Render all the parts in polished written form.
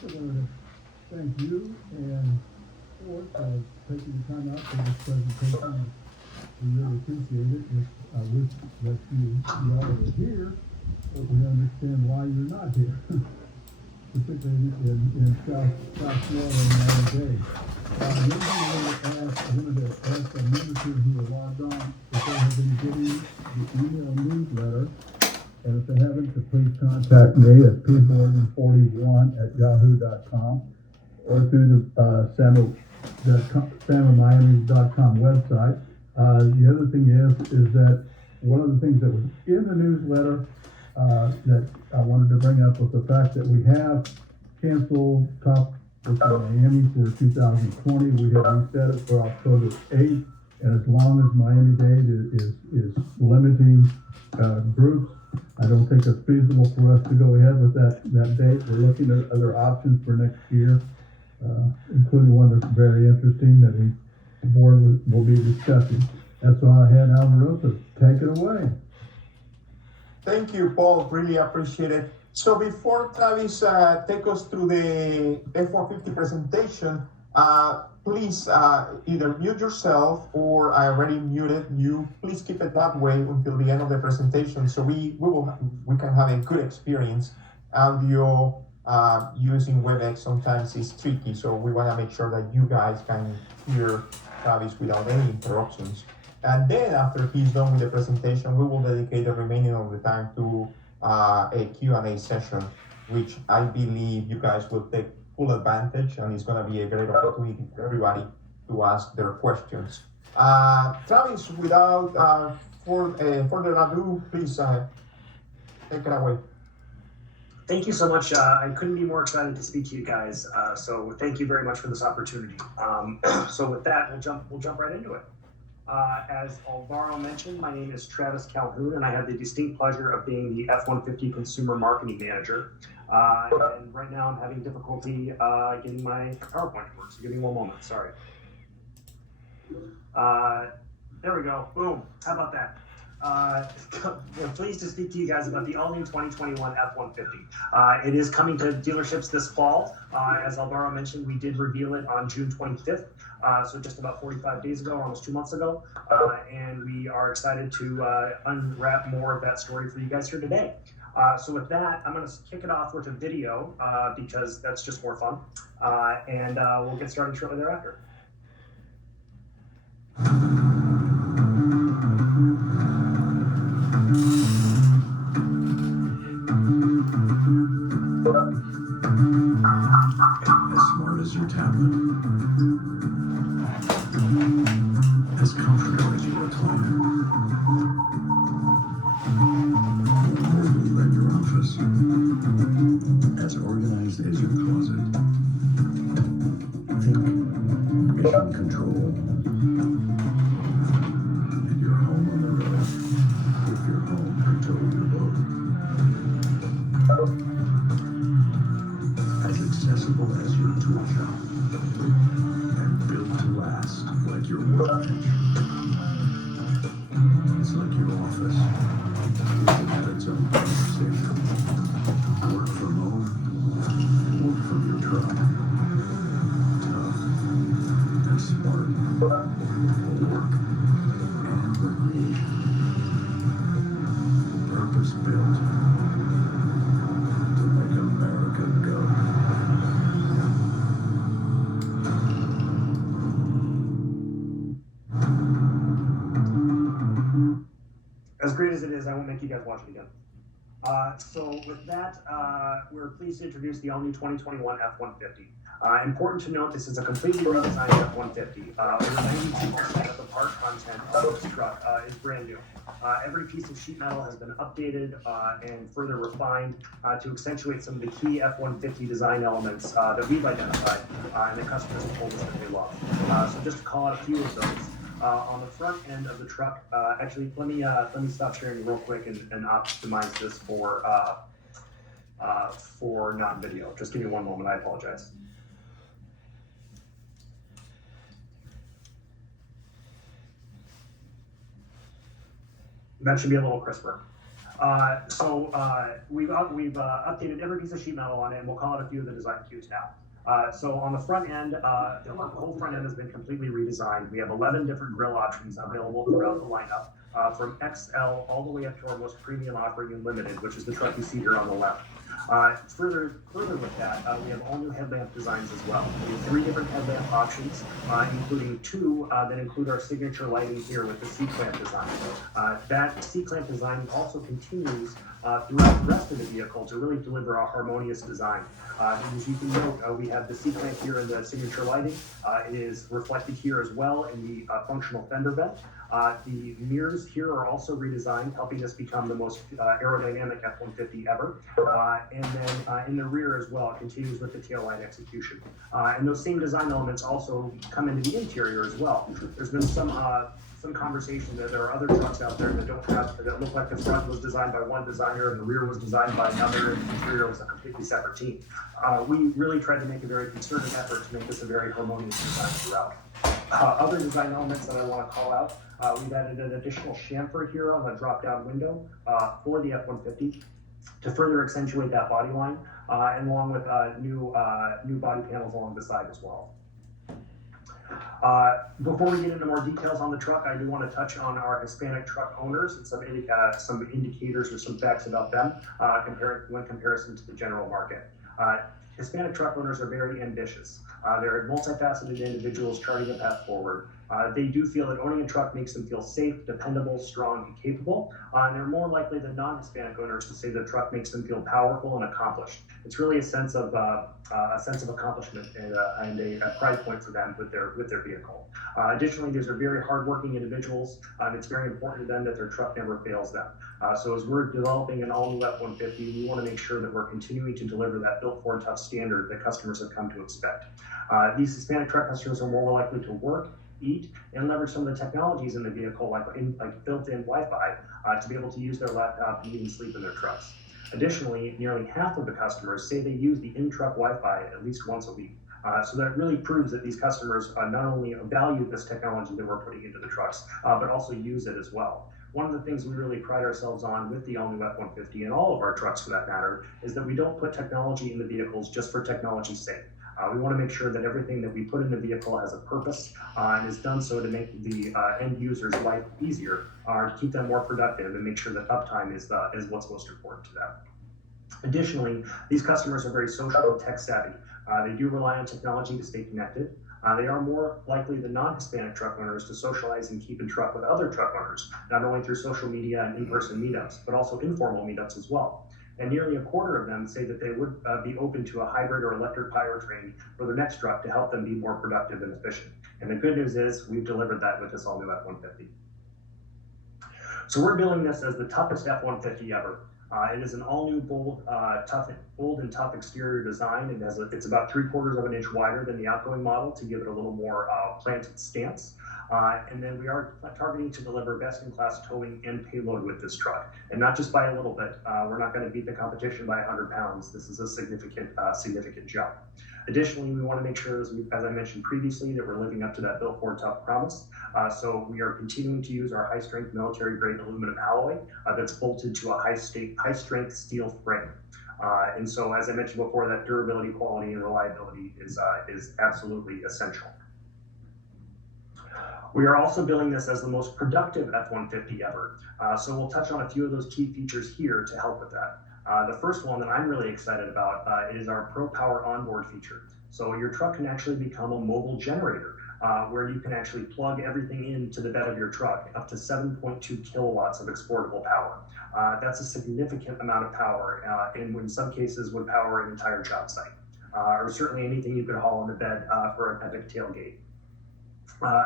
First, I wanted to thank you and Ford for taking the time out for this presentation. We really appreciate it. I wish that you all were here, but we understand why you're not here, particularly in South Florida in nowadays. The other thing I wanted to ask the members here who are logged on if they have been getting the email newsletter. And if they haven't, to please contact me at pmorgan41@yahoo.com or through the SamaMiami.com website. The other thing is that one of the things that was in the newsletter that I wanted to bring up was the fact that we have canceled Top with Miami for 2020. We have reset it for October 8th, and as long as Miami-Dade is limiting groups, I don't think it's feasible for us to go ahead with that date. We're looking at other options for next year, including one that's very interesting that the board will be discussing. That's all I had. Alvarosa, take it away. Thank you, Paul. Really appreciate it. So before Travis take us through the F150 presentation, please either mute yourself or I already muted you. Please keep it that way until the end of the presentation, so we can have a good experience. Audio using WebEx sometimes is tricky, so we want to make sure that you guys can hear Travis without any interruptions. And then after he's done with the presentation, we will dedicate the remaining of the time to a Q&A session, which I believe you guys will take full advantage, and it's going to be a great opportunity for everybody to ask their questions. Travis, without further ado, please take it away. Thank you so much. I couldn't be more excited to speak to you guys. So thank you very much for this opportunity. So with that, we'll jump right into it. As Alvaro mentioned, my name is Travis Calhoun, and I have the distinct pleasure of being the F-150 Consumer Marketing Manager. And right now I'm having difficulty getting my PowerPoint to work, so give me one moment, sorry. There we go, boom, how about that? We're pleased to speak to you guys about the all-new 2021 F-150. It is coming to dealerships this fall. As Alvaro mentioned, we did reveal it on June 25th, so just about 45 days ago, almost 2 months ago, and we are excited to unwrap more of that story for you guys here today. So with that, I'm going to kick it off with a video because that's just more fun, and we'll get started shortly thereafter. As smart as your tablet, as comfortable as your recliner, orderly as your office, as organized as your closet. Think mission control, and your home on the road. If your home can tow your boat. As accessible as your tool shop, and built to last like your workbench. It's like your office. It had its own conversation. Work from home, work from your truck. Tough and smart. Work and recreation. Purpose built to make America go. As great as it is, I won't make you guys watch it again. So with that, we're pleased to introduce the all-new 2021 F-150. Important to note, this is a completely redesigned F-150. Over 92% of the part content of this truck is brand new. Every piece of sheet metal has been updated and further refined to accentuate some of the key F-150 design elements that we've identified and the customers have told us that they love. So just to call out a few of those. On the front end of the truck, actually, let me stop sharing real quick and optimize this for non-video. Just give me one moment. I apologize. That should be a little crisper. We've updated every piece of sheet metal on it, and we'll call out a few of the design cues now. So on the front end, the whole front end has been completely redesigned. We have 11 different grill options available throughout the lineup, from XL all the way up to our most premium offering in Limited, which is the truck you see here on the left. Further with that, we have all new headlamp designs as well. We have 3 different headlamp options, including 2 that include our signature lighting here with the C-clamp design. That C-clamp design also continues throughout the rest of the vehicle to really deliver a harmonious design. As you can note, we have the C-clamp here in the signature lighting. It is reflected here as well in the functional fender vent. The mirrors here are also redesigned, helping us become the most aerodynamic F-150 ever. And then in the rear as well, it continues with the tail light execution. And those same design elements also come into the interior as well. There's been some conversation that there are other trucks out there that that look like the front was designed by one designer and the rear was designed by another and the interior was a completely separate team. We really tried to make a very concerted effort to make this a very harmonious design throughout. Other design elements that I want to call out, we've added an additional chamfer here on the drop-down window for the F-150 to further accentuate that body line, and along with new body panels along the side as well. Before we get into more details on the truck, I do want to touch on our Hispanic truck owners and some indicators or some facts about them when comparison to the general market. Hispanic truck owners are very ambitious. They're multifaceted individuals charting a path forward. They do feel that owning a truck makes them feel safe, dependable, strong, and capable. And they're more likely than non-Hispanic owners to say the truck makes them feel powerful and accomplished. It's really a sense of accomplishment and a pride point for them with their vehicle. Additionally, these are very hardworking individuals. It's very important to them that their truck never fails them. So as we're developing an all-new F-150, we want to make sure that we're continuing to deliver that Built Ford Tough standard that customers have come to expect. These Hispanic truck customers are more likely to work, eat, and leverage some of the technologies in the vehicle, like built-in Wi-Fi, to be able to use their laptop and even sleep in their trucks. Additionally, nearly half of the customers say they use the in-truck Wi-Fi at least once a week. So that really proves that these customers not only value this technology that we're putting into the trucks, but also use it as well. One of the things we really pride ourselves on with the all-new F-150 and all of our trucks for that matter is that we don't put technology in the vehicles just for technology's sake. We want to make sure that everything that we put in the vehicle has a purpose and is done so to make the end user's life easier, to keep them more productive and make sure that uptime is what's most important to them. Additionally, these customers are very social and tech savvy. They do rely on technology to stay connected. They are more likely than non-Hispanic truck owners to socialize and keep in truck with other truck owners, not only through social media and in-person meetups, but also informal meetups as well. And nearly a quarter of them say that they would be open to a hybrid or electric powertrain for their next truck to help them be more productive and efficient. And the good news is we've delivered that with this all-new F-150. So we're billing this as the toughest F-150 ever. It is an all-new bold and tough exterior design. It's about 3/4 of an inch wider than the outgoing model to give it a little more planted stance. And then we are targeting to deliver best-in-class towing and payload with this truck, and not just by a little bit. We're not going to beat the competition by 100 pounds. This is a significant jump. Additionally, we want to make sure, as I mentioned previously, that we're living up to that Built Ford Tough promise. So we are continuing to use our high-strength military-grade aluminum alloy that's bolted to a high-strength steel frame. And so, as I mentioned before, that durability, quality, and reliability is absolutely essential. We are also billing this as the most productive F-150 ever. So we'll touch on a few of those key features here to help with that. The first one that I'm really excited about is our Pro Power Onboard feature. So your truck can actually become a mobile generator, where you can actually plug everything into the bed of your truck, up to 7.2 kilowatts of exportable power. That's a significant amount of power, and in some cases would power an entire job site, or certainly anything you could haul in the bed for an epic tailgate.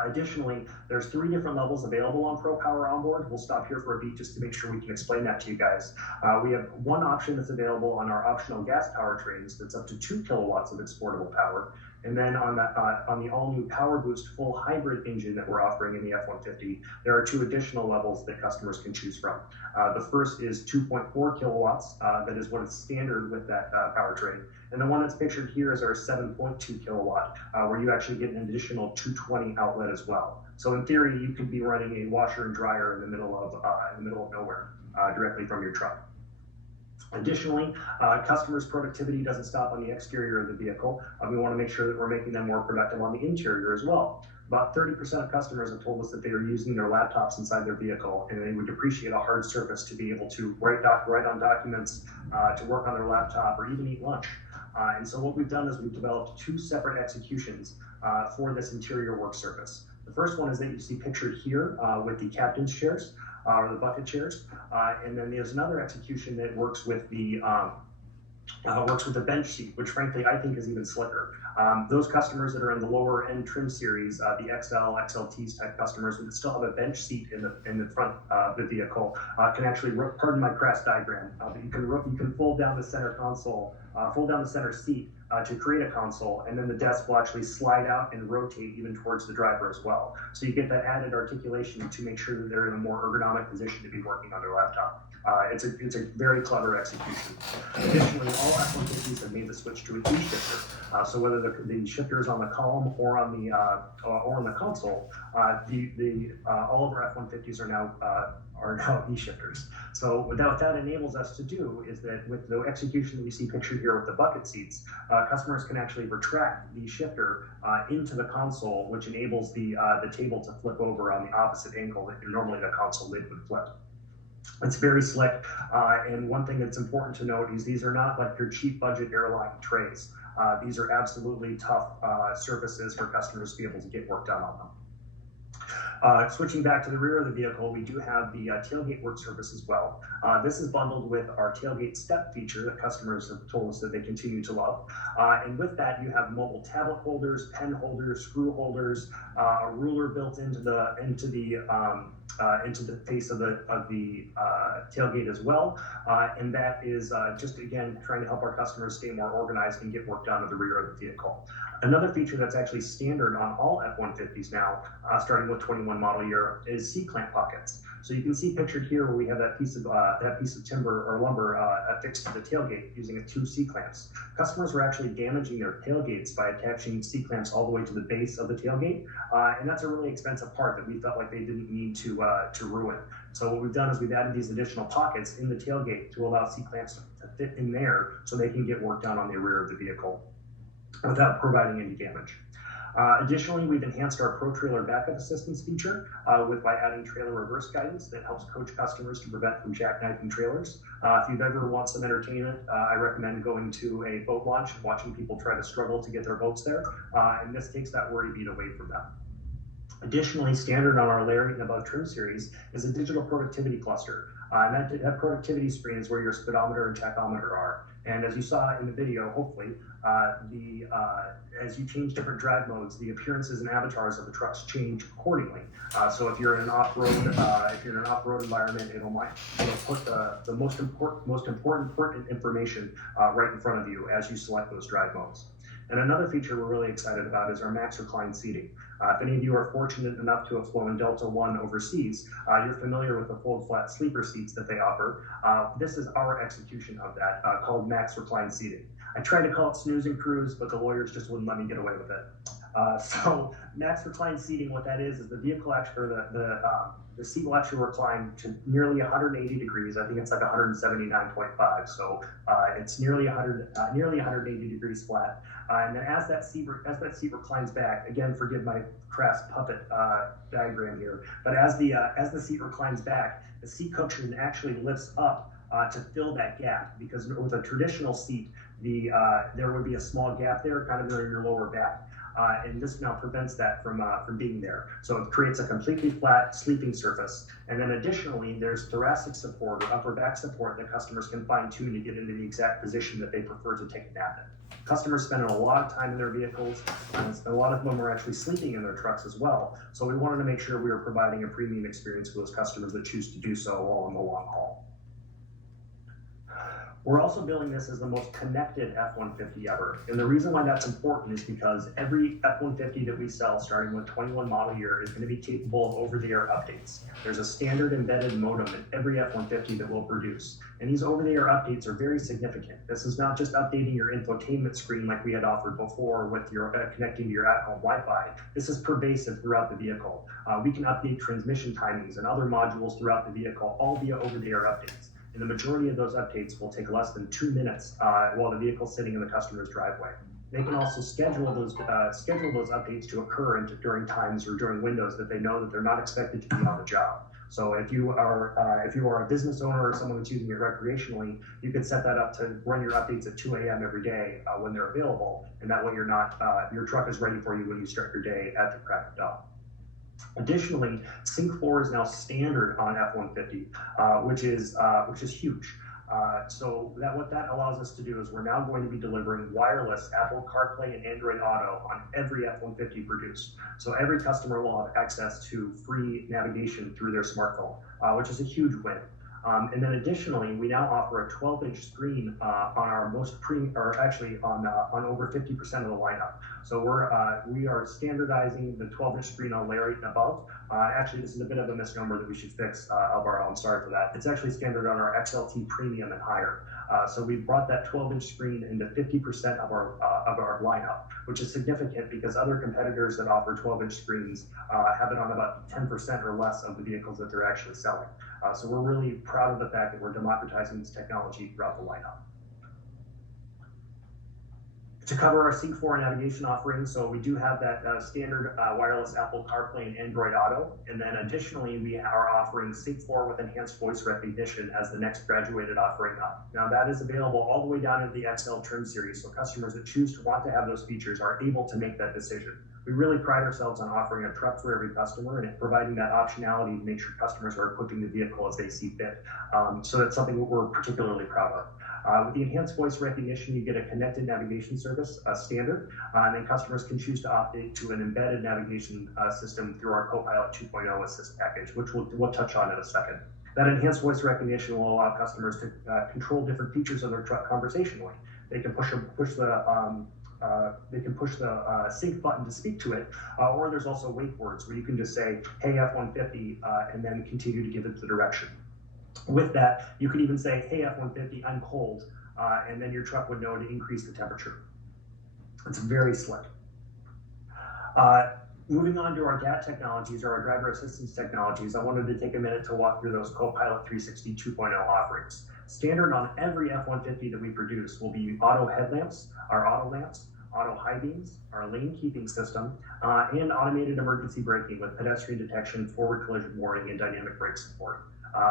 Additionally, there's 3 different levels available on Pro Power Onboard. We'll stop here for a beat just to make sure we can explain that to you guys. We have one option that's available on our optional gas powertrains that's up to 2 kilowatts of exportable power. And then on the all-new Power Boost full hybrid engine that we're offering in the F-150, there are 2 additional levels that customers can choose from. The first is 2.4 kilowatts. That is what is standard with that powertrain. And the one that's pictured here is our 7.2 kilowatt, where you actually get an additional 220 outlet as well. So in theory, you could be running a washer and dryer in the middle of nowhere. directly from your truck. Additionally, customers' productivity doesn't stop on the exterior of the vehicle. We want to make sure that we're making them more productive on the interior as well. About 30% of customers have told us that they are using their laptops inside their vehicle, and they would appreciate a hard surface to be able to write on documents, to work on their laptop, or even eat lunch. And so what we've done is we've developed two separate executions for this interior work surface. The first one is that you see pictured here with the captain's chairs, or the bucket chairs, and then there's another execution that works with the bench seat, which frankly I think is even slicker. Those customers that are in the lower end trim series, the XL, XLTs type customers that still have a bench seat in the front of the vehicle, can actually, pardon my crass diagram, but you can fold down the center console, fold down the center seat to create a console, and then the desk will actually slide out and rotate even towards the driver as well. So you get that added articulation to make sure that they're in a more ergonomic position to be working on their laptop. It's a very clever execution. Additionally, all F150s have made the switch to an E-shifter. So whether the shifter is on the column or on the console, all of our F150s are now E-shifters. So what that enables us to do is that with the execution that you see pictured here with the bucket seats, customers can actually retract the shifter into the console, which enables the table to flip over on the opposite angle that normally the console lid would flip. It's very slick, and one thing that's important to note is these are not like your cheap budget airline trays. These are absolutely tough surfaces for customers to be able to get work done on them. Switching back to the rear of the vehicle, we do have the tailgate work surface as well. This is bundled with our tailgate step feature that customers have told us that they continue to love. And with that, you have mobile tablet holders, pen holders, screw holders, a ruler built into the face of the tailgate as well. And that is just, again, trying to help our customers stay more organized and get work done at the rear of the vehicle. Another feature that's actually standard on all F-150s now, starting with 21 model year, is C-clamp pockets. So you can see pictured here where we have that piece of timber or lumber affixed to the tailgate using 2 C-clamps. Customers were actually damaging their tailgates by attaching C-clamps all the way to the base of the tailgate, and that's a really expensive part that we felt like they didn't need to ruin. So what we've done is we've added these additional pockets in the tailgate to allow C-clamps to fit in there so they can get work done on the rear of the vehicle without providing any damage. Additionally, we've enhanced our Pro Trailer Backup Assistance feature by adding trailer reverse guidance that helps coach customers to prevent from jackknifing trailers. If you've ever want some entertainment, I recommend going to a boat launch and watching people try to struggle to get their boats there, and this takes that worry bead away from them. Additionally, standard on our layering above trim series is a digital productivity cluster. And that productivity screen is where your speedometer and tachometer are. And as you saw in the video, hopefully, as you change different drive modes, the appearances and avatars of the trucks change accordingly. So if you're in an off-road, environment, it'll put the most important information right in front of you as you select those drive modes. And another feature we're really excited about is our max recline seating. If any of you are fortunate enough to have flown Delta One overseas, you're familiar with the fold flat sleeper seats that they offer. This is our execution of that, called max recline seating. I tried to call it snooze and cruise, but the lawyers just wouldn't let me get away with it. So max recline seating, what that is the vehicle actually, the seat will actually recline to nearly 180 degrees. I think it's like 179.5. So it's nearly 180 degrees flat. And then as that seat reclines back, again, forgive my crass puppet diagram here, but as the seat reclines back, the seat cushion actually lifts up to fill that gap, because with a traditional seat, there would be a small gap there, kind of near your lower back. And this now prevents that from being there. So it creates a completely flat sleeping surface. And then additionally, there's thoracic support or upper back support that customers can fine tune to get into the exact position that they prefer to take a nap in. Customers spend a lot of time in their vehicles, and a lot of them are actually sleeping in their trucks as well. So we wanted to make sure we were providing a premium experience for those customers that choose to do so while on the long haul. We're also billing this as the most connected F-150 ever. And the reason why that's important is because every F-150 that we sell starting with 21 model year is going to be capable of over-the-air updates. There's a standard embedded modem in every F-150 that we'll produce. And these over-the-air updates are very significant. This is not just updating your infotainment screen like we had offered before with your connecting to your at-home Wi-Fi. This is pervasive throughout the vehicle. We can update transmission timings and other modules throughout the vehicle, all via over-the-air updates. And the majority of those updates will take less than 2 minutes while the vehicle's sitting in the customer's driveway. They can also schedule those updates to occur during times or during windows that they know that they're not expected to be on the job. So if you are a business owner or someone that's using it recreationally, you could set that up to run your updates at 2 a.m. every day when they're available, and that way your truck is ready for you when you start your day at the crack of dawn. Additionally, Sync 4 is now standard on F-150, which is huge. So what that allows us to do is we're now going to be delivering wireless Apple CarPlay and Android Auto on every F-150 produced. So every customer will have access to free navigation through their smartphone, which is a huge win. And then additionally, we now offer a 12-inch screen on our most on over 50% of the lineup. So we are standardizing the 12-inch screen on Lariat and above. Actually, this is a bit of a misnomer that we should fix of our own. Sorry for that. It's actually standard on our XLT Premium and higher. So we brought that 12-inch screen into 50% of our lineup, which is significant because other competitors that offer 12-inch screens have it on about 10% or less of the vehicles that they're actually selling. So we're really proud of the fact that we're democratizing this technology throughout the lineup. To cover our Sync 4 navigation offering, so we do have that standard wireless Apple CarPlay and Android Auto, and then additionally we are offering Sync 4 with enhanced voice recognition as the next graduated offering up. Now that is available all the way down into the XL trim series, so customers that choose to want to have those features are able to make that decision. We really pride ourselves on offering a truck for every customer and providing that optionality to make sure customers are equipping the vehicle as they see fit. So that's something that we're particularly proud of. With the enhanced voice recognition, you get a connected navigation service, standard, and then customers can choose to opt into an embedded navigation system through our Copilot 2.0 assist package, which we'll touch on in a second. That enhanced voice recognition will allow customers to control different features of their truck conversationally. They can push the sync button to speak to it, or there's also wake words where you can just say, hey, F-150, and then continue to give it the direction. With that, you could even say, hey, F-150, I'm cold, and then your truck would know to increase the temperature. It's very slick. Moving on to our DAT technologies, or our driver assistance technologies, I wanted to take a minute to walk through those Copilot 360 2.0 offerings. Standard on every F-150 that we produce will be auto headlamps, our auto lamps, auto high beams, our lane keeping system, and automated emergency braking with pedestrian detection, forward collision warning, and dynamic brake support.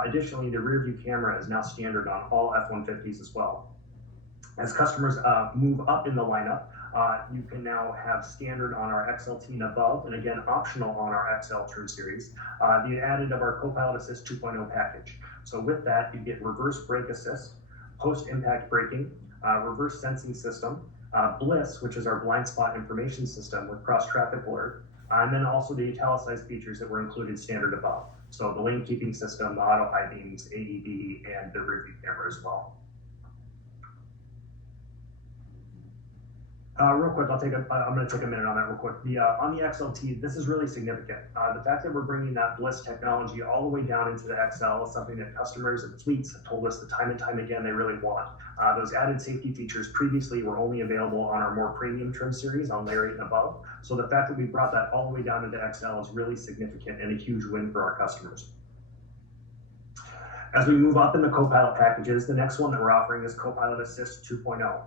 Additionally, the rear view camera is now standard on all F-150s as well. As customers move up in the lineup, you can now have standard on our XLT and above, and again, optional on our XL Trim Series, the added of our Copilot Assist 2.0 package. So with that, you get reverse brake assist, post-impact braking, reverse sensing system, Bliss, which is our blind spot information system with cross-traffic alert, and then also the italicized features that were included standard above. So the lane keeping system, the auto high beams, AED, and the rear view camera as well. Real quick, I'm going to take a minute on that real quick. On the XLT, this is really significant. The fact that we're bringing that Bliss technology all the way down into the XL is something that customers and fleets have told us that time and time again they really want. Those added safety features previously were only available on our more premium trim series on Lariat and above. So the fact that we brought that all the way down into XL is really significant and a huge win for our customers. As we move up in the Copilot packages, the next one that we're offering is Copilot Assist 2.0.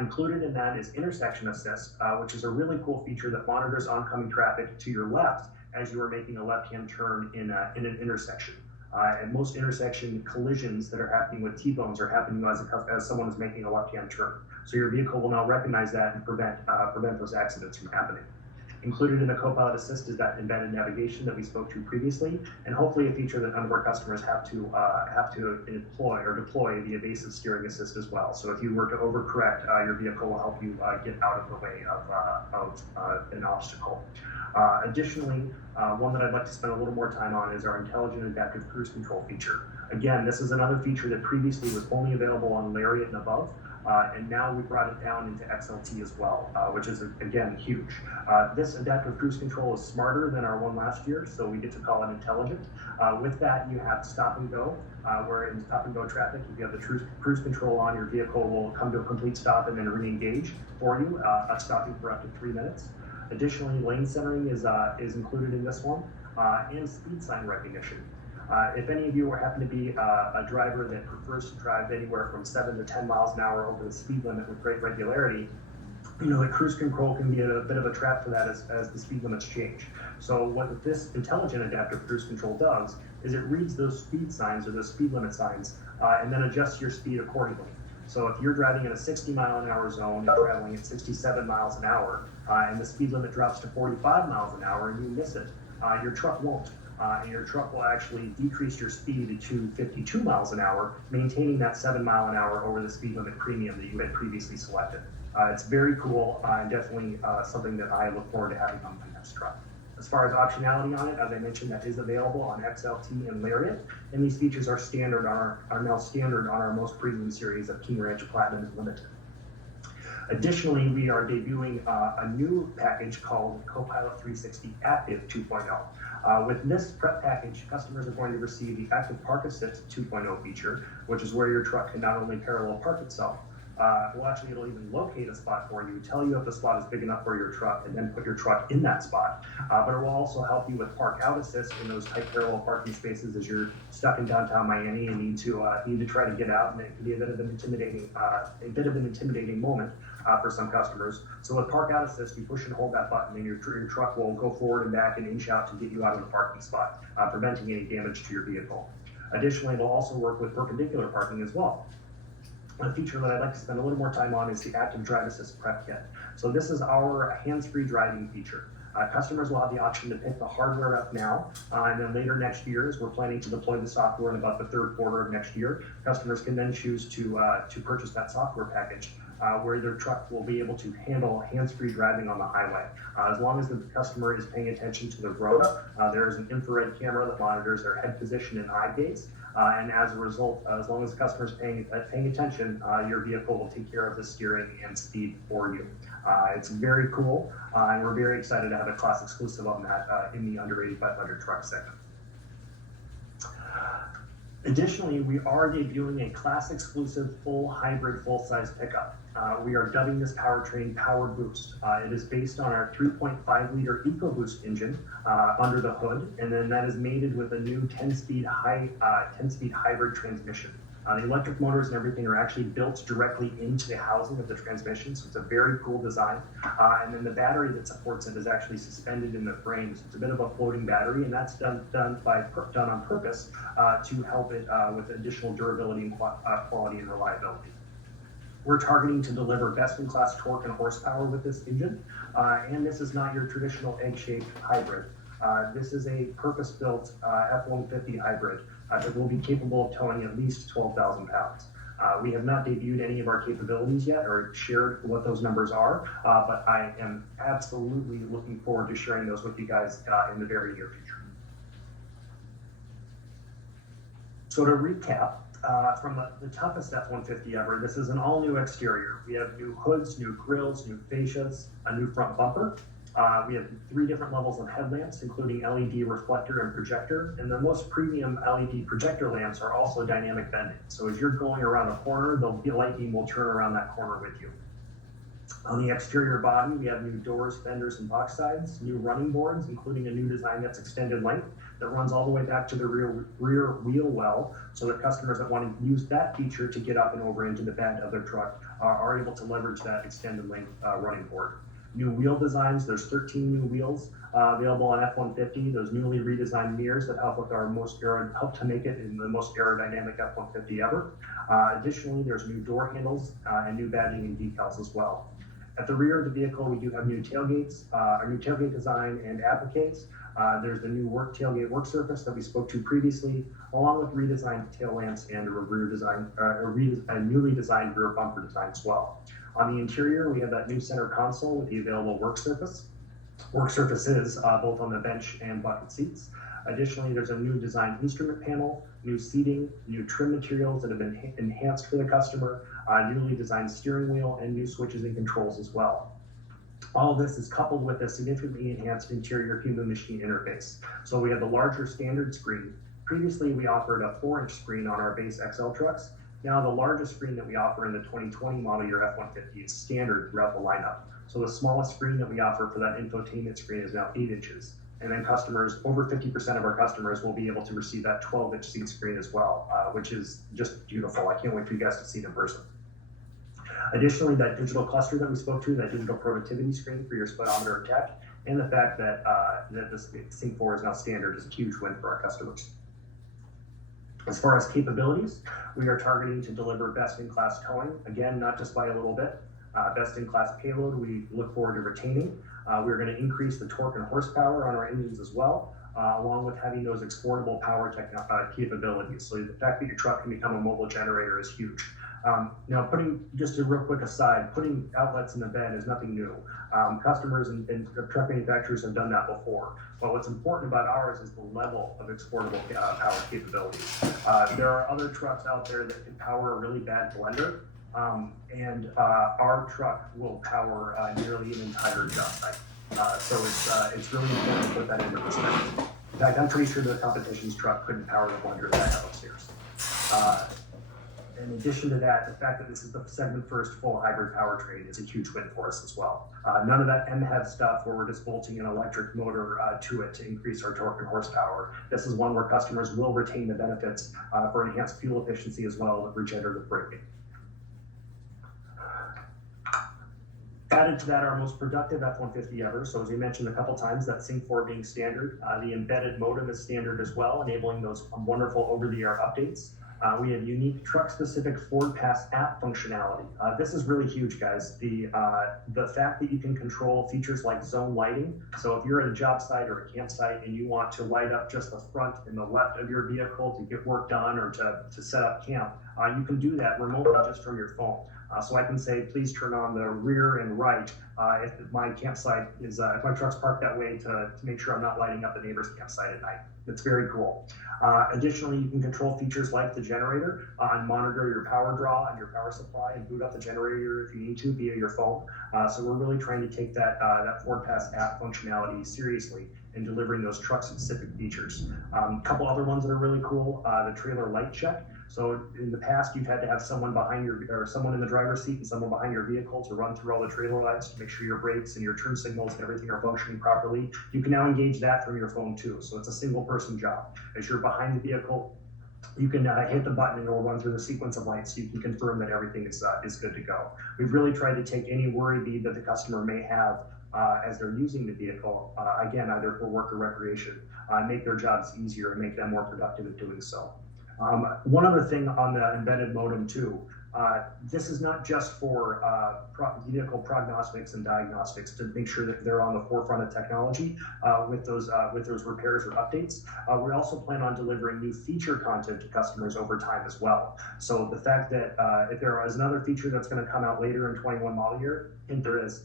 Included in that is Intersection Assist, which is a really cool feature that monitors oncoming traffic to your left as you are making a left-hand turn in an intersection. And most intersection collisions that are happening with T-bones are happening as someone is making a left-hand turn. So your vehicle will now recognize that and prevent those accidents from happening. Included in the Copilot Assist is that embedded navigation that we spoke to previously, and hopefully a feature that none of our customers have to deploy the evasive steering assist as well. So if you were to overcorrect, your vehicle will help you get out of the way of an obstacle. Additionally, one that I'd like to spend a little more time on is our intelligent adaptive cruise control feature. Again, this is another feature that previously was only available on Lariat and above, and now we brought it down into XLT as well, which is, again, huge. This adaptive cruise control is smarter than our one last year, so we get to call it intelligent. With that, you have stop and go, where in stop and go traffic, if you have the cruise control on, your vehicle will come to a complete stop and then re-engage for you, stopping for up to 3 minutes. Additionally, lane centering is included in this one, and speed sign recognition. If any of you happen to be a driver that prefers to drive anywhere from 7 to 10 miles an hour over the speed limit with great regularity, you know that cruise control can be a bit of a trap for that as the speed limits change. So what this intelligent adaptive cruise control does is it reads those speed signs or those speed limit signs and then adjusts your speed accordingly. So if you're driving in a 60 mile an hour zone and traveling at 67 miles an hour and the speed limit drops to 45 miles an hour and you miss it, your truck won't. And your truck will actually decrease your speed to 52 miles an hour, maintaining that 7 mile an hour over the speed limit premium that you had previously selected. It's very cool and definitely something that I look forward to having on my next truck. As far as optionality on it, as I mentioned, that is available on XLT and Lariat, and these features are now standard on our most premium series of King Ranch Platinum and Limited. Additionally, we are debuting a new package called Copilot 360 Active 2.0. With this prep package, customers are going to receive the Active Park Assist 2.0 feature, which is where your truck can not only parallel park itself, it'll even locate a spot for you, tell you if the spot is big enough for your truck, and then put your truck in that spot. But it will also help you with Park Out Assist in those tight parallel parking spaces as you're stuck in downtown Miami and need to try to get out, and it can be a bit of an intimidating moment for some customers. So with Park Out Assist, you push and hold that button, and your truck will go forward and back and inch out to get you out of the parking spot, preventing any damage to your vehicle. Additionally, it'll also work with perpendicular parking as well. A feature that I'd like to spend a little more time on is the Active Drive Assist Prep Kit. So this is our hands-free driving feature. Customers will have the option to pick the hardware up now, and then later next year, as we're planning to deploy the software in about the third quarter of next year, customers can then choose to purchase that software package where their truck will be able to handle hands-free driving on the highway. As long as the customer is paying attention to the road, there is an infrared camera that monitors their head position and eye gaze. And as a result, as long as the customer is paying attention, your vehicle will take care of the steering and speed for you. It's very cool, and we're very excited to have a class exclusive on that in the under 8,500 truck segment. Additionally, we are debuting a class exclusive full hybrid full-size pickup. We are dubbing this powertrain Power Boost. It is based on our 3.5 liter EcoBoost engine under the hood, and then that is mated with a new 10-speed hybrid transmission. The electric motors and everything are actually built directly into the housing of the transmission, so it's a very cool design. And then the battery that supports it is actually suspended in the frame, so it's a bit of a floating battery, and that's done on purpose to help it with additional durability and quality and reliability. We're targeting to deliver best-in-class torque and horsepower with this engine, and this is not your traditional egg-shaped hybrid. This is a purpose-built F-150 hybrid that will be capable of towing at least 12,000 pounds. We have not debuted any of our capabilities yet or shared what those numbers are, but I am absolutely looking forward to sharing those with you guys in the very near future. So to recap, from the toughest F-150 ever, this is an all-new exterior. We have new hoods, new grills, new fascias, a new front bumper. We have 3 different levels of headlamps, including LED reflector and projector, and the most premium LED projector lamps are also dynamic bending. So as you're going around a corner, the light beam will turn around that corner with you. On the exterior body, we have new doors, fenders, and box sides, new running boards, including a new design that's extended length that runs all the way back to the rear wheel well, so that customers that want to use that feature to get up and over into the bed of their truck are able to leverage that extended length running board. New wheel designs, there's 13 new wheels available on F-150. Those newly redesigned mirrors that help to make it in the most aerodynamic F-150 ever. Additionally, there's new door handles and new badging and decals as well. At the rear of the vehicle, we do have new tailgates, a new tailgate design and appliques. There's the new tailgate work surface that we spoke to previously, along with redesigned tail lamps and a newly designed rear bumper design as well. On the interior, we have that new center console with the available work surfaces, both on the bench and bucket seats. Additionally, there's a new design instrument panel, new seating, new trim materials that have been enhanced for the customer, newly designed steering wheel, and new switches and controls as well. All of this is coupled with a significantly enhanced interior human-machine interface. So we have the larger standard screen. Previously, we offered a 4-inch screen on our base XL trucks. Now the largest screen that we offer in the 2020 model year F-150 is standard throughout the lineup. So the smallest screen that we offer for that infotainment screen is now 8 inches. And then customers, over 50% of our customers will be able to receive that 12-inch seat screen as well, which is just beautiful. I can't wait for you guys to see it in person. Additionally, that digital cluster that we spoke to, that digital productivity screen for your speedometer and tech, and the fact that this Sync 4 is now standard is a huge win for our customers. As far as capabilities, we are targeting to deliver best-in-class towing, again, not just by a little bit. Best-in-class payload we look forward to retaining. We're going to increase the torque and horsepower on our engines as well, along with having those exportable power capabilities. So the fact that your truck can become a mobile generator is huge. Now, just a real quick aside, putting outlets in the bed is nothing new. Customers and truck manufacturers have done that before. But what's important about ours is the level of exportable power capabilities. There are other trucks out there that can power a really bad blender, and our truck will power nearly an entire job site. So it's really important to put that into perspective. In fact, I'm pretty sure the competition's truck couldn't power the blender that I have upstairs. In addition to that, the fact that this is the segment first full hybrid powertrain is a huge win for us as well. None of that MHEV stuff where we're just bolting an electric motor to it to increase our torque and horsepower. This is one where customers will retain the benefits for enhanced fuel efficiency as well with regenerative braking. Added to that, our most productive F-150 ever. So as we mentioned a couple times, that Sync 4 being standard, the embedded modem is standard as well, enabling those wonderful over-the-air updates. We have unique truck-specific FordPass app functionality. This is really huge, guys. The fact that you can control features like zone lighting. So if you're at a job site or a campsite and you want to light up just the front and the left of your vehicle to get work done or to set up camp, you can do that remotely just from your phone. So I can say, please turn on the rear and right if my campsite is, if my truck's parked that way to make sure I'm not lighting up the neighbor's campsite at night. It's very cool. Additionally, you can control features like the generator and monitor your power draw and your power supply and boot up the generator if you need to via your phone. So we're really trying to take that FordPass app functionality seriously in delivering those truck-specific features. A couple other ones that are really cool, the trailer light check. So in the past, you've had to have someone someone in the driver's seat and someone behind your vehicle to run through all the trailer lights to make sure your brakes and your turn signals and everything are functioning properly. You can now engage that from your phone too. So it's a single person job. As you're behind the vehicle, you can hit the button and it'll run through the sequence of lights so you can confirm that everything is good to go. We've really tried to take any worry bead that the customer may have as they're using the vehicle, again, either for work or recreation, make their jobs easier and make them more productive in doing so. One other thing on the embedded modem too, this is not just for vehicle prognostics and diagnostics to make sure that they're on the forefront of technology with those repairs or updates. We also plan on delivering new feature content to customers over time as well. So the fact that if there is another feature that's going to come out later in 21 model year, and there is,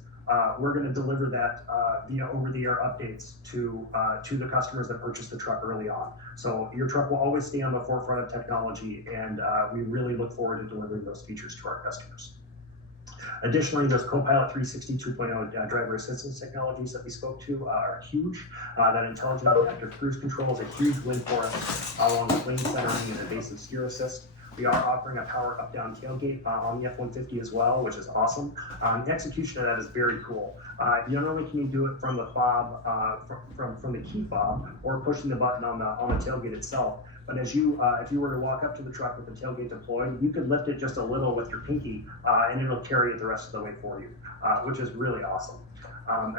we're going to deliver that via over-the-air updates to the customers that purchase the truck early on. So your truck will always stay on the forefront of technology, and we really look forward to delivering those features to our customers. Additionally, those Copilot 360 2.0 driver assistance technologies that we spoke to are huge. That intelligent adaptive cruise control is a huge win for us, along with lane centering and evasive steer assist. We are offering a power up-down tailgate on the F-150 as well, which is awesome. The execution of that is very cool. Not only can you do it from the fob, from the key fob, or pushing the button on the tailgate itself, but as if you were to walk up to the truck with the tailgate deployed, you could lift it just a little with your pinky, and it'll carry it the rest of the way for you, which is really awesome.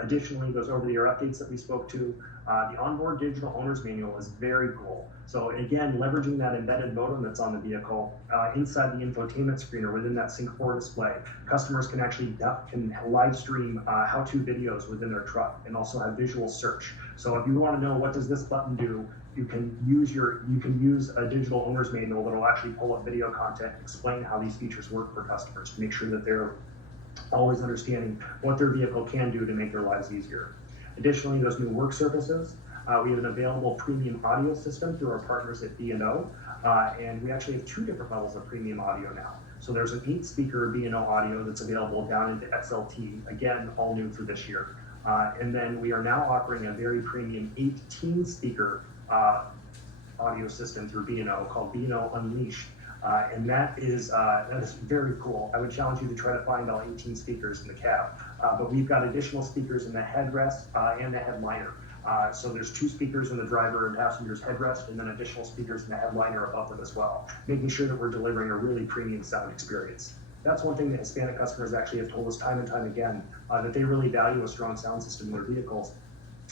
Additionally, those over-the-air updates that we spoke to, the onboard digital owner's manual is very cool. So again, leveraging that embedded modem that's on the vehicle inside the infotainment screen or within that Sync 4 display, customers can actually live stream how-to videos within their truck and also have visual search. So if you want to know what does this button do, you can use a digital owner's manual that will actually pull up video content, explain how these features work for customers to make sure that they're always understanding what their vehicle can do to make their lives easier. Additionally, those new work surfaces, We have an available premium audio system through our partners at B&O, and we actually have 2 different levels of premium audio now. So there's an 8-speaker B&O audio that's available down into XLT, again, all new for this year. And then we are now offering a very premium 18-speaker audio system through B&O called B&O Unleashed. And that is very cool. I would challenge you to try to find all 18 speakers in the cab. But we've got additional speakers in the headrest and the headliner. So there's 2 speakers in the driver and passenger's headrest, and then additional speakers in the headliner above them as well, making sure that we're delivering a really premium sound experience. That's one thing that Hispanic customers actually have told us time and time again, that they really value a strong sound system in their vehicles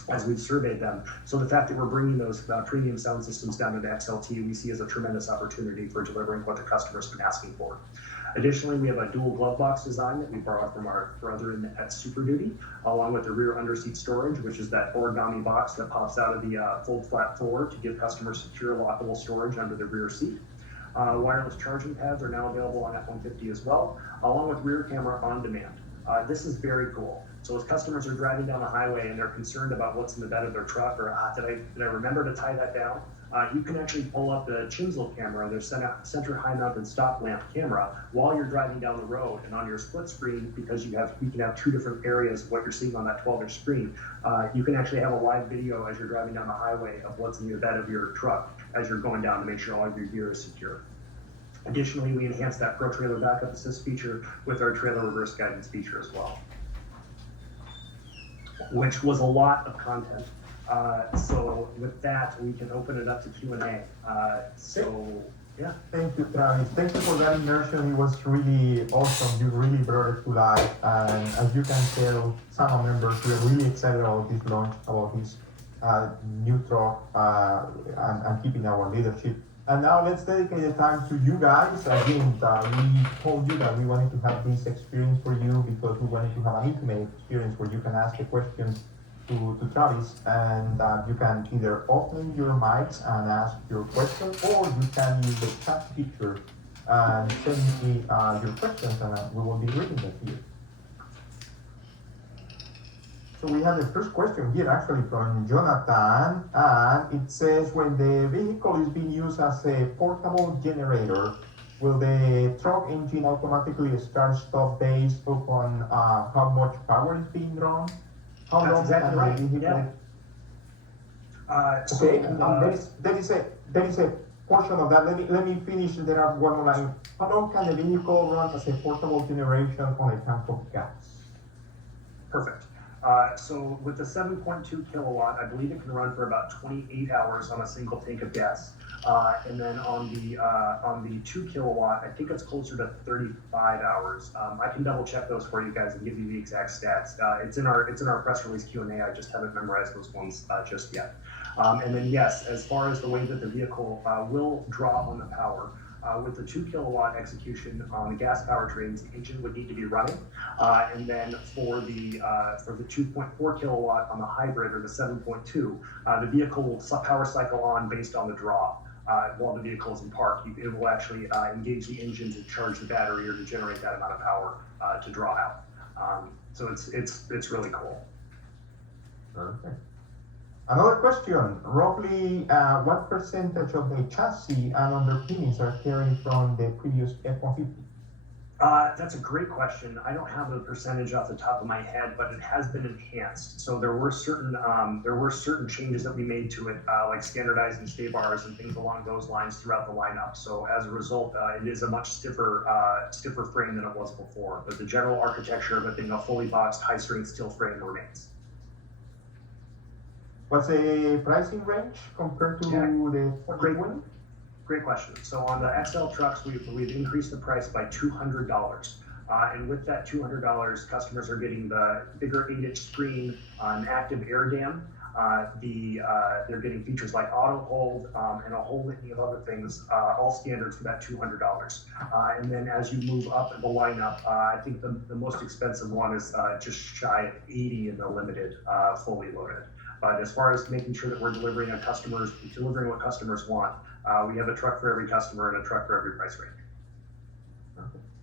as we've surveyed them. So the fact that we're bringing those premium sound systems down to the XLT, we see as a tremendous opportunity for delivering what the customer's been asking for. Additionally, we have a dual glove box design that we borrowed from our brethren at Super Duty, along with the rear underseat storage, which is that origami box that pops out of the fold flat floor to give customers secure lockable storage under the rear seat. Wireless charging pads are now available on F-150 as well, along with rear camera on demand. This is very cool. So as customers are driving down the highway and they're concerned about what's in the bed of their truck, or did I remember to tie that down? You can actually pull up the Chinzel camera, their center high mounted stop lamp camera, while you're driving down the road, and on your split screen, because you can have 2 different areas of what you're seeing on that 12-inch screen. You can actually have a live video as you're driving down the highway of what's in the bed of your truck as you're going down to make sure all of your gear is secure. Additionally, we enhanced that Pro Trailer Backup Assist feature with our trailer reverse guidance feature as well, which was a lot of content. So with that, we can open it up to Q&A. Yeah. Thank you, Travis. Thank you for that immersion. It was really awesome. You really brought it to life. And as you can tell, some of members, we're really excited about this launch, about this new truck, and keeping our leadership. And now let's dedicate the time to you guys. Again, we told you that we wanted to have this experience for you because we wanted to have an intimate experience where you can ask the questions to Travis, and you can either open your mics and ask your question, or you can use the chat feature and send me your questions, and we will be reading them here. So we have the first question here actually from Jonathan, and it says, when the vehicle is being used as a portable generator, will the truck engine automatically start-stop based upon how much power is being drawn? How That's long exactly can right. the vehicle? Yeah. Okay, there is a portion of that. Let me finish. There are one more line. How long can the vehicle run as a portable generation on a tank of gas? Perfect. So with the 7.2 kilowatt, I believe it can run for about 28 hours on a single tank of gas. And then on the 2 kilowatt, I think it's closer to 35 hours. I can double check those for you guys and give you the exact stats. It's in our press release Q&A. I just haven't memorized those ones just yet. And then yes, as far as the way that the vehicle will draw on the power, with the 2 kilowatt execution on the gas powertrains, the engine would need to be running. And then for the 2.4 kilowatt on the hybrid, or the 7.2, the vehicle will power cycle on based on the draw. While the vehicle is in park, it will actually engage the engine to charge the battery or to generate that amount of power to draw out. So it's really cool. Perfect. Another question, roughly what percentage of the chassis and underpinnings are carried from the previous F-150? That's a great question. I don't have the percentage off the top of my head, but it has been enhanced. So there were certain changes that we made to it, like standardizing stay bars and things along those lines throughout the lineup. So as a result, it is a much stiffer frame than it was before. But the general architecture of it being a fully boxed, high-strength steel frame remains. What's the pricing range compared to the 2020? Great question. So on the XL trucks, we've increased the price by $200. And with that $200, customers are getting the bigger 8-inch screen, an active air dam. They're getting features like auto hold and a whole litany of other things, all standards for that $200. And then as you move up the lineup, I think the most expensive one is just shy of $80 in the limited, fully loaded. But as far as making sure that we're delivering what customers want, we have a truck for every customer and a truck for every price range.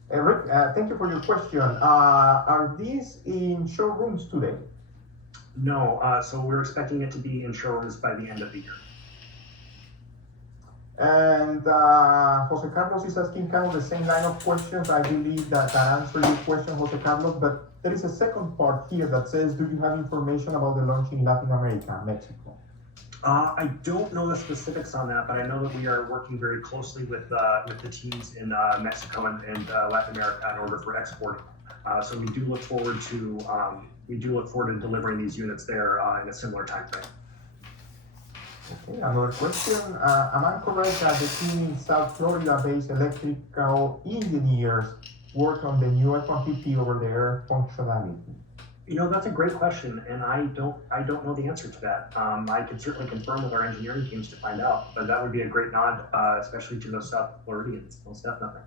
Rick, thank you for your question. Are these in showrooms today? No, so we're expecting it to be in showrooms by the end of the year. And Jose Carlos is asking kind of the same line of questions. I believe that I answered your question, Jose Carlos, but there is a second part here that says, do you have information about the launch in Latin America, Mexico? I don't know the specifics on that, but I know that we are working very closely with the teams in Mexico and Latin America in order for exporting. So we do look forward to delivering these units there in a similar time frame. Okay, another question. Am I correct that the team in South Florida-based electrical engineers work on the new F-150 over there functionality? You know, that's a great question, and I don't know the answer to that. I can certainly confirm with our engineering teams to find out, but that would be a great nod, especially to those South Floridians, most definitely.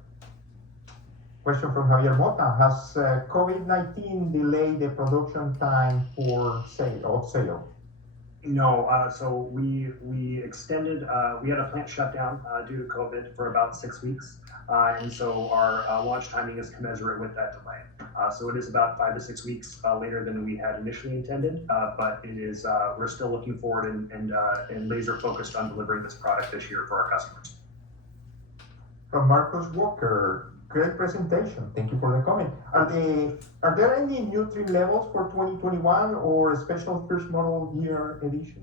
Question from Javier Mota. Has COVID-19 delayed the production time for sale? No, so we extended, we had a plant shutdown due to COVID for about 6 weeks. And so our launch timing is commensurate with that delay. So it is about 5 to 6 weeks later than we had initially intended, but it is, we're still looking forward and laser focused on delivering this product this year for our customers. From Marcus Walker. Great presentation. Thank you for the comment. Are there any new trim levels for 2021 or a special first model year edition?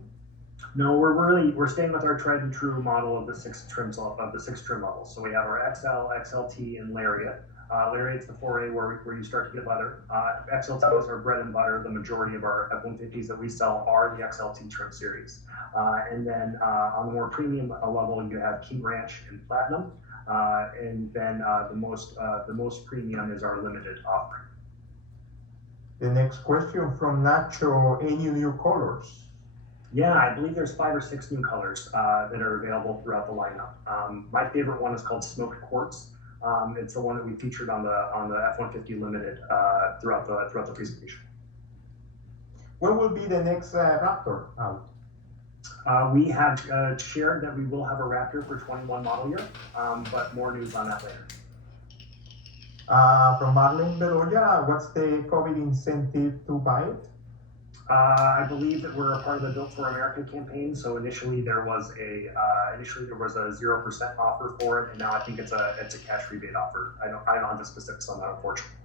No, we're staying with our tried and true model of the six trim levels. So we have our XL, XLT, and Lariat. Lariat's the 4A where you start to get leather. XLT is our bread and butter. The majority of our F-150s that we sell are the XLT trim series. And then on the more premium level, you have King Ranch and Platinum. And then the most premium is our limited offering. The next question from Nacho, any new colors? Yeah, I believe there's 5 or 6 new colors that are available throughout the lineup. My favorite one is called Smoked Quartz. It's the one that we featured on the F-150 Limited throughout the presentation. When will be the next Raptor out? We have shared that we will have a Raptor for 21 model year, but more news on that later. From Marlene Bedoya, what's the COVID incentive to buy it? I believe that we're a part of the Built for America campaign. So initially there was a 0% offer for it, and now I think it's a cash rebate offer. I don't have the specifics on that, unfortunately.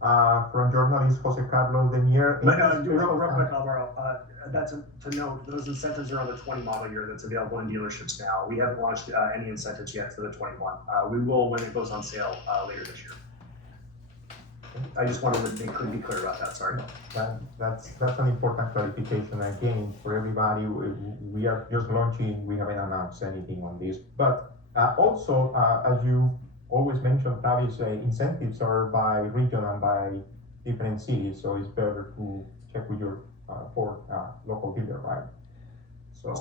From journalist Jose Carlos Denier. But real quick, Alvaro, that's to note, those incentives are on the 20 model year that's available in dealerships now. We haven't launched any incentives yet for the 21. We will when it goes on sale later this year. I just wanted to be clear about that, sorry. That's an important clarification again for everybody. We are just launching, we haven't announced anything on this. But also, as you always mention, Travis, incentives are by region and by different cities, so it's better to check with your Ford local dealer, right? So,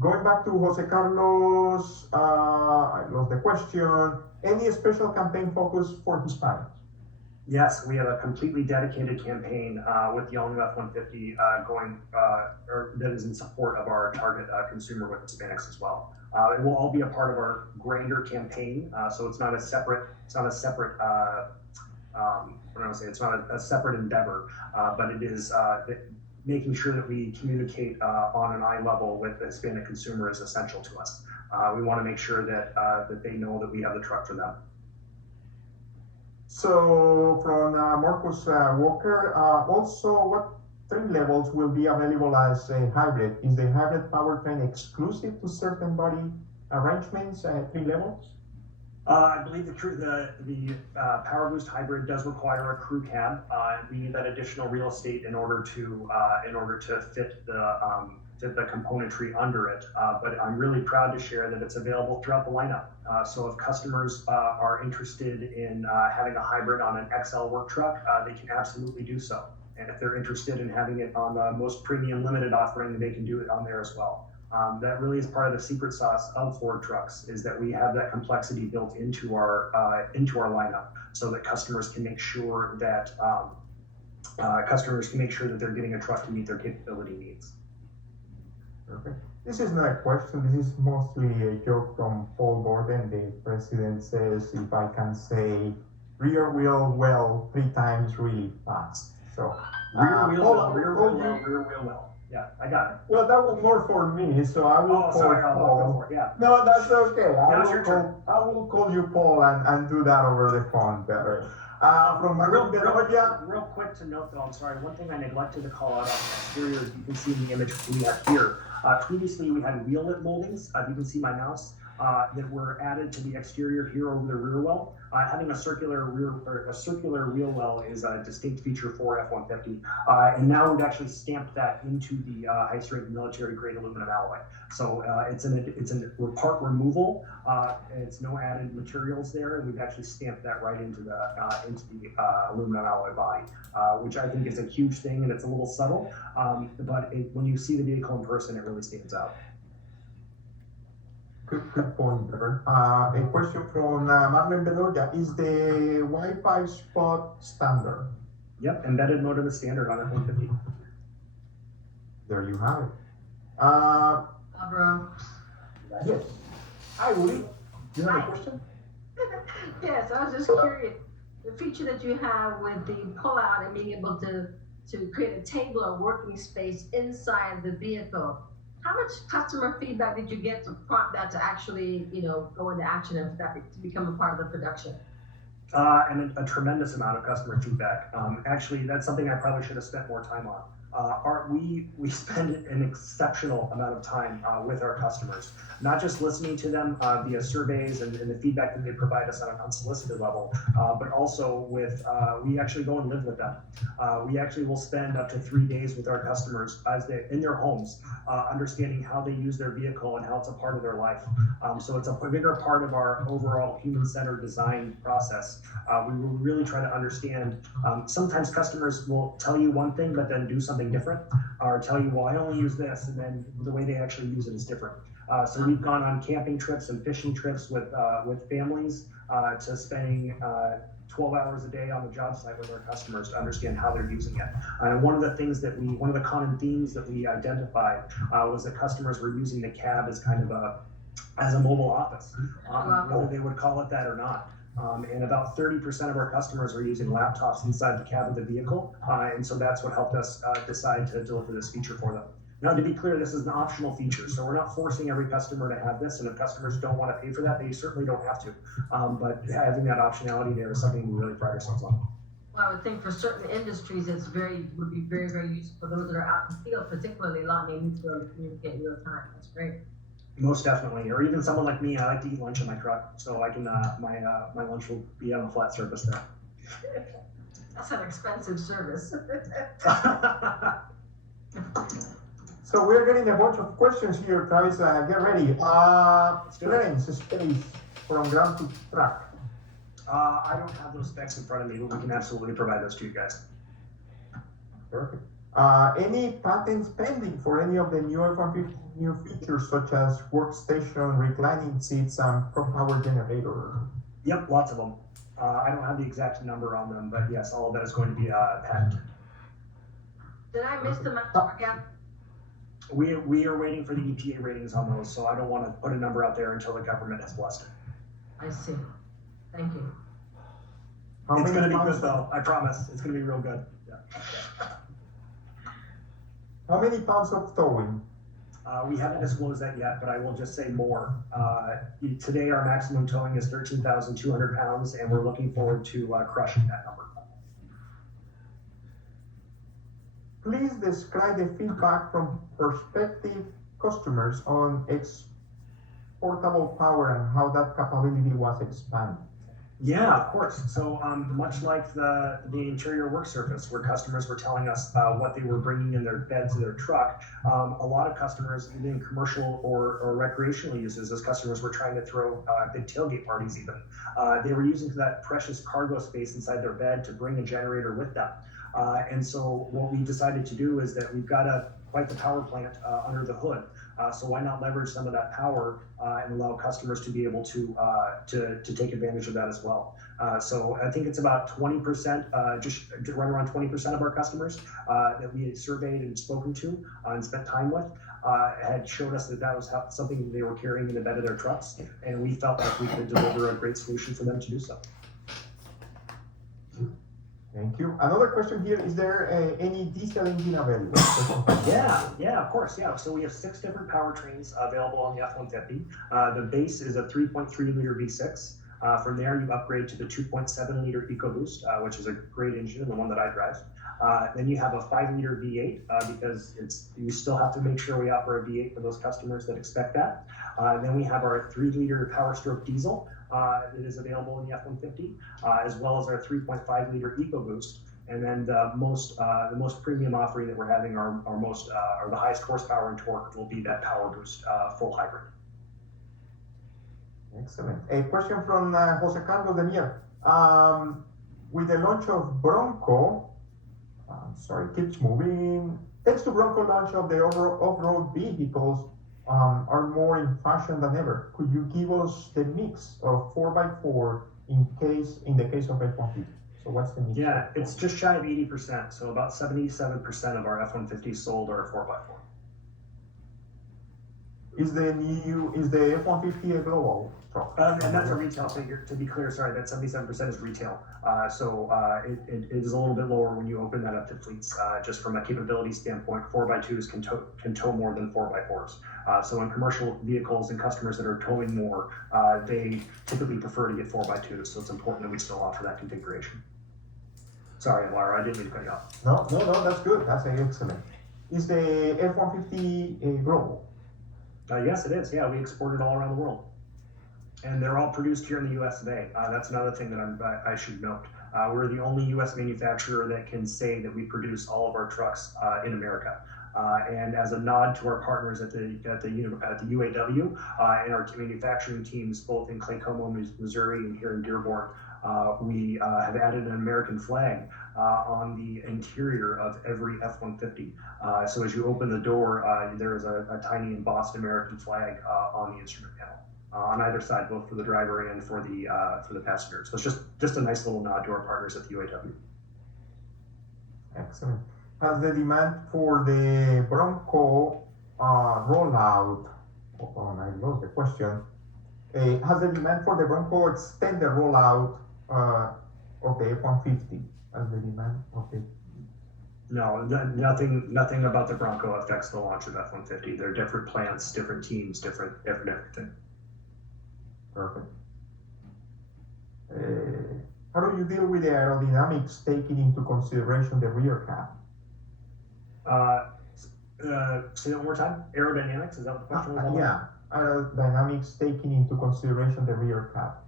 going back to Jose Carlos, I lost the question. Any special campaign focus for Hispanics? Yes, we have a completely dedicated campaign with the all-new F-150 that is in support of our target consumer with Hispanics as well. It will all be a part of our grander campaign, so it's not a separate endeavor, but it is making sure that we communicate on an eye level with the Hispanic consumer is essential to us. We want to make sure that they know that we have the truck for them. So from Marcus Walker, also what trim levels will be available as a hybrid? Is the hybrid powertrain exclusive to certain body arrangements, trim levels? I believe the Power Boost hybrid does require a crew cab. We need that additional real estate in order to fit the componentry under it. But I'm really proud to share that it's available throughout the lineup. So if customers are interested in having a hybrid on an XL work truck, they can absolutely do so. And if they're interested in having it on the most premium limited offering, they can do it on there as well. That really is part of the secret sauce of Ford trucks, is that we have that complexity built into our lineup, so that customers can make sure that they're getting a truck to meet their capability needs. Perfect. This is not a question. This is mostly a joke from Paul Gordon. The president says, if I can say rear wheel well 3 times really fast. So, Rear wheel Paul, well, rear Paul, wheel well, you- rear wheel well. Yeah, I got it. well, that was more for me, so I will Oh, call sorry, I'll go Paul. for it, yeah. No, that's okay. Now it's your turn. I will call you Paul and do that over the phone better. From Real, Martin Bedoya, real quick to note though, I'm sorry, one thing I neglected to call out on the exterior, you can see in the image we have here. Previously we had wheel lip moldings, you can see my mouse, that were added to the exterior here over the rear well. Having a circular wheel well is a distinct feature for F-150. And now we've actually stamped that into the high strength military grade aluminum alloy. So it's part removal. It's no added materials there, and we've actually stamped that right into the aluminum alloy body, which I think is a huge thing, and it's a little subtle. But when you see the vehicle in person, it really stands out. good point there. A question from Marlon Bedoya, is the Wi-Fi spot standard? Yep, embedded modem is standard on F-150. There you have it. Bro. Yes. Hi, Uli. Do you have a Hi. question? Yes, I was just curious. The feature that you have with the pull-out and being able to create a table or working space inside the vehicle, how much customer feedback did you get to prompt that to actually, go into action and for that to become a part of the production? And a tremendous amount of customer feedback. Actually, that's something I probably should have spent more time on. We spend an exceptional amount of time with our customers, not just listening to them via surveys and the feedback that they provide us on an unsolicited level, but also we actually go and live with them. We actually will spend up to 3 days with our customers as they're in their homes, understanding how they use their vehicle and how it's a part of their life. So it's a bigger part of our overall human-centered design process. We will really try to understand. Sometimes customers will tell you one thing, but then do something different, or tell you, well, I only use this, and then the way they actually use it is different. So we've gone on camping trips and fishing trips with families to spending 12 hours a day on the job site with our customers to understand how they're using it. And one of the common themes that we identified was that customers were using the cab as kind of as a mobile office, whether they would call it that or not. And about 30% of our customers are using laptops inside the cab of the vehicle. And so that's what helped us decide to deliver this feature for them. Now, to be clear, this is an optional feature. So we're not forcing every customer to have this. And if customers don't want to pay for that, they certainly don't have to. But having that optionality there is something we really pride ourselves on. Well, I would think for certain industries, would be very, very useful for those that are out in the field, particularly a lot they need to be able to communicate real time. That's great. Most definitely, or even someone like me, I like to eat lunch in my truck, so I can my lunch will be on a flat surface there. That's an expensive service. So we're getting a bunch of questions here, Travis. Get ready. Clarence, space from ground to truck. I don't have those specs in front of me, but we can absolutely provide those to you guys. Perfect. Any patents pending for any of the new F-150 new features such as workstation, reclining seats, and power generator? Yep, lots of them. I don't have the exact number on them, but yes, all of that is going to be patented. Did I miss the number again? We are waiting for the EPA ratings on those, so I don't want to put a number out there until the government has blessed it. I see. Thank you. It's going to be good though, I promise. It's going to be real good. Yeah. How many pounds of towing? We haven't disclosed that yet, but I will just say more. Today, our maximum towing is 13,200 pounds, and we're looking forward to crushing that number. Please describe the feedback from prospective customers on exportable power and how that capability was expanded. Yeah, of course. So much like the interior work surface, where customers were telling us what they were bringing in their bed to their truck, a lot of customers, even in commercial or recreational uses, as customers were trying to throw big tailgate parties even, they were using that precious cargo space inside their bed to bring a generator with them. And so what we decided to do is that we've got quite the power plant under the hood. So why not leverage some of that power and allow customers to be able to take advantage of that as well. So I think it's about 20%, just right around 20% of our customers that we had surveyed and spoken to and spent time with had showed us that was something they were carrying in the bed of their trucks, and we felt like we could deliver a great solution for them to do so. Thank you. Another question here, is there any diesel engine available? Yeah, of course, yeah. So we have 6 different powertrains available on the F-150. The base is a 3.3 liter V6. From there, you upgrade to the 2.7 liter EcoBoost, which is a great engine, the one that I drive. Then you have a 5 liter V8 because you still have to make sure we offer a V8 for those customers that expect that. Then we have our 3 liter Power Stroke diesel that is available in the F-150, as well as our 3.5 liter EcoBoost. And then the most premium offering that we're having, or the highest horsepower and torque, will be that Power Boost full hybrid. Excellent. A question from Jose Carlos Demier. With the launch of Bronco, keeps moving. Thanks to Bronco launch of the off-road vehicles are more in fashion than ever. Could you give us the mix of 4x4 in the case of F-150? So what's the mix? Yeah, it's just shy of 80%. So about 77% of our F-150 sold are 4x4. Is the F-150 a global truck? And that's a retail figure. To be clear, sorry, that 77% is retail. It is a little bit lower when you open that up to fleets. Just from a capability standpoint, 4x2s can tow more than 4x4s. So in commercial vehicles and customers that are towing more, they typically prefer to get 4x2s. So it's important that we still offer that configuration. Sorry, Laura, I didn't mean to cut you off. No, that's good. That's excellent. Is the F-150 global? Yes, it is. Yeah, we export it all around the world. And they're all produced here in the U.S. today. That's another thing that I should note. We're the only U.S. manufacturer that can say that we produce all of our trucks in America. And as a nod to our partners at the UAW and our manufacturing teams, both in Claycomo, Missouri, and here in Dearborn, we have added an American flag on the interior of every F-150. So as you open the door, there is a tiny embossed American flag on the instrument panel on either side, both for the driver and for the passenger. So it's just a nice little nod to our partners at the UAW. Excellent. Has the demand for the Bronco rollout? I lost the question. Has the demand for the Bronco extended rollout of the F-150? Has the demand of the No, nothing about the Bronco affects the launch of F-150. They're different plants, different teams, different everything. Perfect. How do you deal with the aerodynamics, taking into consideration the rear cap? Say that one more time. Aerodynamics, is that what the question was? Yeah, aerodynamics, taking into consideration the rear cap.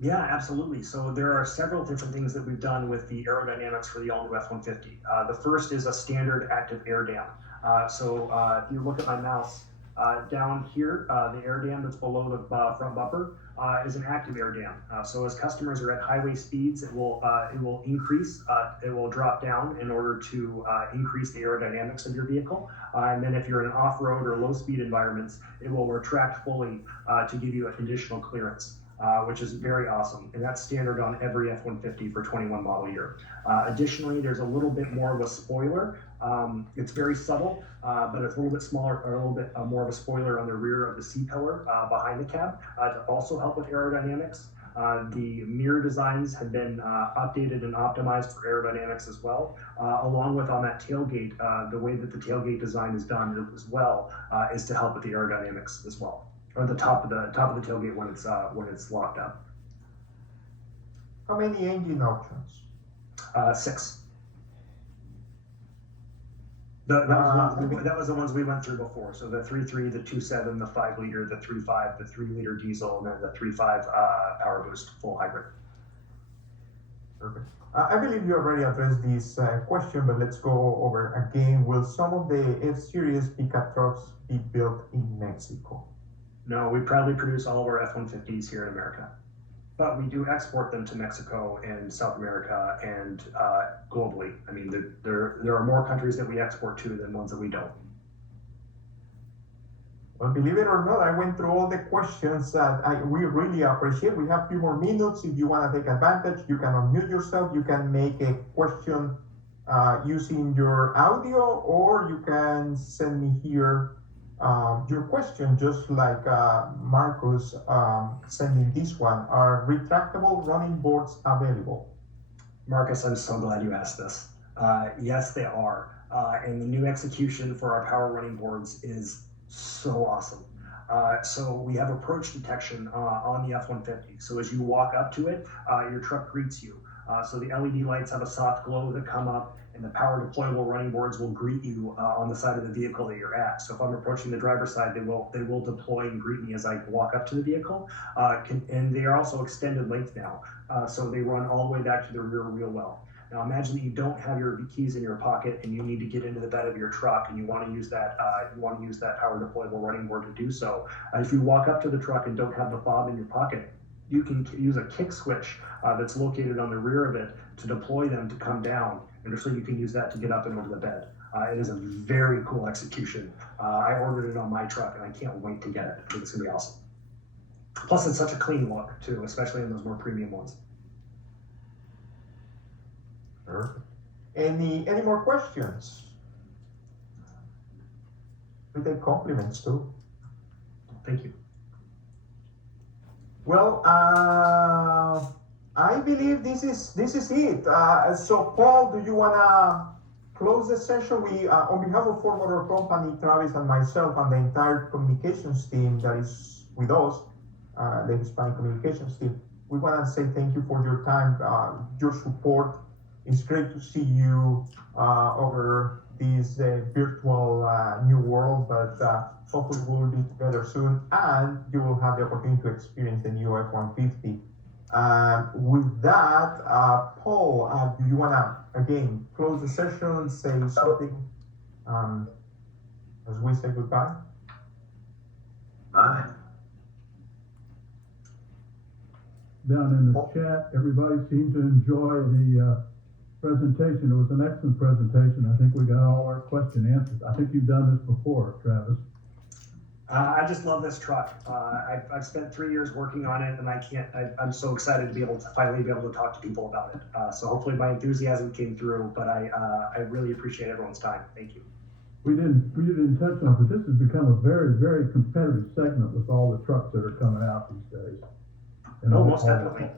Yeah, absolutely. So there are several different things that we've done with the aerodynamics for the all-new F-150. The first is a standard active air dam. If you look at my mouse, down here, the air dam that's below the front bumper is an active air dam. So as customers are at highway speeds, it will increase, it will drop down in order to increase the aerodynamics of your vehicle. And then if you're in off-road or low-speed environments, it will retract fully to give you additional clearance. Which is very awesome, and that's standard on every F-150 for 21 model year. Additionally, there's a little bit more of a spoiler. It's very subtle, but it's a little bit smaller, or a little bit more of a spoiler on the rear of the C-pillar behind the cab to also help with aerodynamics. The mirror designs have been updated and optimized for aerodynamics as well, along with on that tailgate, the way that the tailgate design is done as well is to help with the aerodynamics as well. Or the top of the tailgate when it's locked up. How many engine options? 6. That was the ones we went through before. So the 3.3, the 2.7, the 5 liter, the 3.5, the 3 liter diesel, and then the 3.5 Power Boost full hybrid. Perfect. I believe you already addressed this question, but let's go over again. Will some of the F-Series pickup trucks be built in Mexico? No, we proudly produce all of our F-150s here in America, but we do export them to Mexico and South America and globally. I mean, there are more countries that we export to than ones that we don't. Well, believe it or not, I went through all the questions that we really appreciate. We have a few more minutes. If you want to take advantage, you can unmute yourself. You can make a question using your audio, or you can send me here your question, just like Marcus sending this one. Are retractable running boards available? Marcus, I'm so glad you asked this. Yes, they are. And the new execution for our power running boards is so awesome. So we have approach detection on the F-150. So as you walk up to it, your truck greets you. So the LED lights have a soft glow that come up, and the power deployable running boards will greet you on the side of the vehicle that you're at. So if I'm approaching the driver's side, they will deploy and greet me as I walk up to the vehicle. And they are also extended length now, so they run all the way back to the rear wheel well. Now imagine that you don't have your keys in your pocket and you need to get into the bed of your truck and you want to use that power deployable running board to do so. If you walk up to the truck and don't have the fob in your pocket, you can use a kick switch that's located on the rear of it to deploy them to come down, and so you can use that to get up and over the bed. It is a very cool execution. I ordered it on my truck and I can't wait to get it. I think it's gonna be awesome. Plus it's such a clean look too, especially in those more premium ones. Perfect. Any more questions? We take compliments too. Thank you. Well, I believe this is it. So Paul, do you wanna close the session? We, on behalf of Ford Motor Company, Travis and myself and the entire communications team that is with us, the Hispanic communications team, we wanna say thank you for your time, your support. It's great to see you over this virtual new world, but hopefully we'll be together soon and you will have the opportunity to experience the new F-150. With that, Paul, do you want to, again, close the session, say something as we say goodbye? Bye. Down in the chat, everybody seemed to enjoy the presentation. It was an excellent presentation. I think we got all our question answered. I think you've done this before, Travis. I just love this truck. I've spent 3 years working on it, and I'm so excited to be able to finally be able to talk to people about it. So hopefully my enthusiasm came through, but I really appreciate everyone's time. Thank you. We didn't touch on it, but this has become a very, very competitive segment with all the trucks that are coming out these days. And Most definitely.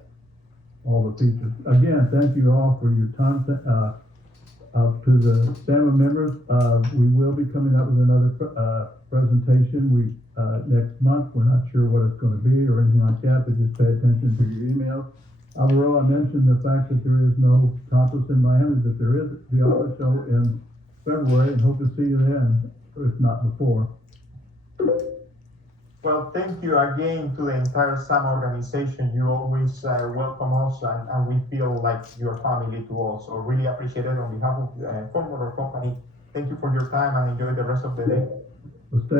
all the features. Again, thank you all for your time. To the SAMA members, we will be coming up with another presentation next month. We're not sure what it's going to be or anything like that, but just pay attention to your emails. Alvaro, I mentioned the fact that there is no conference in Miami, but there is the auto show in February, and hope to see you then, if not before. Well, thank you again to the entire SAM organization. You always welcome us, and we feel like you're family to us. So really appreciate it on behalf of Ford Motor Company. Thank you for your time and enjoy the rest of the day. Well, stay